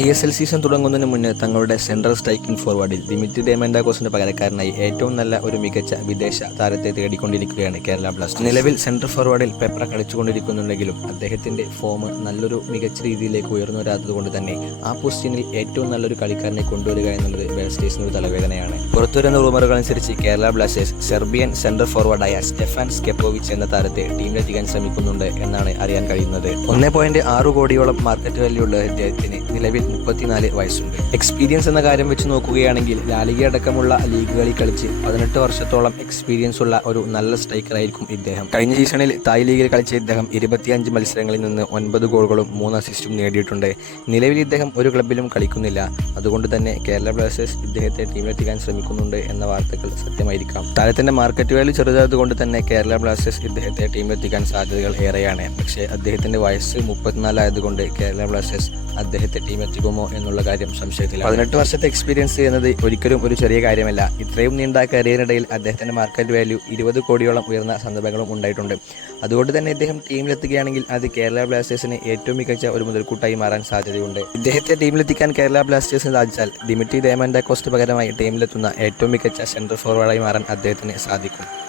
I S L season തുടങ്ങുന്നതിന് മുന്നേ തങ്ങളുടെ സെൻട്രൽ സ്ട്രൈക്കിംഗ് ഫോർവേഡിൽ ദിമിത്രി ഡേമൻഡാക്കോസിന്റെ പകരക്കാരനായി ഏറ്റവും നല്ല ഒരു മികച്ച വിദേശ താരത്തെ തേടിക്കൊണ്ടിരിക്കുകയാണ് കേരള ബ്ലാസ്റ്റേഴ്സ്. നിലവിൽ സെൻട്രൽ ഫോർവേഡിൽ പെപ്ര കളിച്ചുകൊണ്ടിരിക്കുന്നുണ്ടെങ്കിലും അദ്ദേഹത്തിന്റെ ഫോം നല്ലൊരു മികച്ച രീതിയിലേക്ക് ഉയർന്നു വരാത്തതുകൊണ്ട് തന്നെ ആ പൊസിഷനിൽ ഏറ്റവും നല്ലൊരു കളിക്കാരനെ കൊണ്ടുവരിക എന്നുള്ളത് ബ്ലാസ്റ്റേഴ്സിന് ഒരു തലവേദനയാണ്. പുറത്തുവരുന്ന റൂമറുകൾ അനുസരിച്ച് കേരള ബ്ലാസ്റ്റേഴ്സ് സെർബിയൻ സെൻട്രൽ ഫോർവേഡായ സ്റ്റെഫാൻ സ്കെപ്പോവിച്ച് എന്ന താരത്തെ ടീമിലെത്തിക്കാൻ ശ്രമിക്കുന്നുണ്ട് എന്നാണ് അറിയാൻ കഴിയുന്നത്. ഒന്നേ കോടിയോളം മാർക്കറ്റ് വാല്യൂ ഉള്ള അദ്ദേഹത്തിന് നിലവിൽ മുപ്പത്തിനാല് വയസ്സുണ്ട് എക്സ്പീരിയൻസ് എന്ന കാര്യം വെച്ച് നോക്കുകയാണെങ്കിൽ ലാലിക അടക്കമുള്ള ലീഗുകളിൽ കളിച്ച് പതിനെട്ട് വർഷത്തോളം എക്സ്പീരിയൻസ് ഉള്ള ഒരു നല്ല സ്ട്രൈക്കർ ആയിരിക്കും ഇദ്ദേഹം. കഴിഞ്ഞ സീസണിൽ തായ് ലീഗിൽ കളിച്ച ഇദ്ദേഹം ഇരുപത്തിയഞ്ച് മത്സരങ്ങളിൽ നിന്ന് ഒൻപത് ഗോളുകളും മൂന്ന് അസിസ്റ്റും നേടിയിട്ടുണ്ട്. നിലവിൽ ഇദ്ദേഹം ഒരു ക്ലബിലും കളിക്കുന്നില്ല. അതുകൊണ്ട് തന്നെ കേരള ബ്ലാസ്റ്റേഴ്സ് ഇദ്ദേഹത്തെ ടീമിലെത്തിക്കാൻ ശ്രമിക്കുന്നുണ്ട് എന്ന വാർത്തകൾ സത്യമായിരിക്കാം. താരത്തിന്റെ മാർക്കറ്റ് വാല്യൂ ചെറുതായതുകൊണ്ട് തന്നെ കേരള ബ്ലാസ്റ്റേഴ്സ് ഇദ്ദേഹത്തെ ടീമിലെത്തിക്കാൻ സാധ്യതകൾ ഏറെയാണ്. പക്ഷേ അദ്ദേഹത്തിന്റെ വയസ്സ് മുപ്പത്തിനാലായതുകൊണ്ട് കേരള ബ്ലാസ്റ്റേഴ്സ് അദ്ദേഹത്തെ ടീമെത്തിക്കുമോ എന്നുള്ള കാര്യം സംശയത്തിലാണ്. പതിനെട്ട് വർഷത്തെ എക്സ്പീരിയൻസ് ചെയ്യുന്നത് ഒരിക്കലും ഒരു ചെറിയ കാര്യമല്ല. ഇത്രയും നീണ്ട കരിയറിനിടയിൽ അദ്ദേഹത്തിന്റെ മാർക്കറ്റ് വാല്യൂ ഇരുപത് കോടിയോളം ഉയർന്ന സന്ദർഭങ്ങളും ഉണ്ടായിട്ടുണ്ട്. അതുകൊണ്ട് തന്നെ ഇദ്ദേഹം ടീമിലെത്തുകയാണെങ്കിൽ അത് കേരള ബ്ലാസ്റ്റേഴ്സിന് ഏറ്റവും മികച്ച ഒരു മുതൽക്കൂട്ടായി മാറാൻ സാധ്യതയുണ്ട്. ഇദ്ദേഹത്തെ ടീമിലെത്തിക്കാൻ കേരള ബ്ലാസ്റ്റേഴ്സിന് സാധിച്ചാൽ ദിമിറ്റി കോസ്റ്റ് പകരമായി ടീമിലെത്തുന്ന ഏറ്റവും മികച്ച സെൻട്രൽ ഫോർവേഡായി മാറാൻ അദ്ദേഹത്തിന് സാധിക്കും.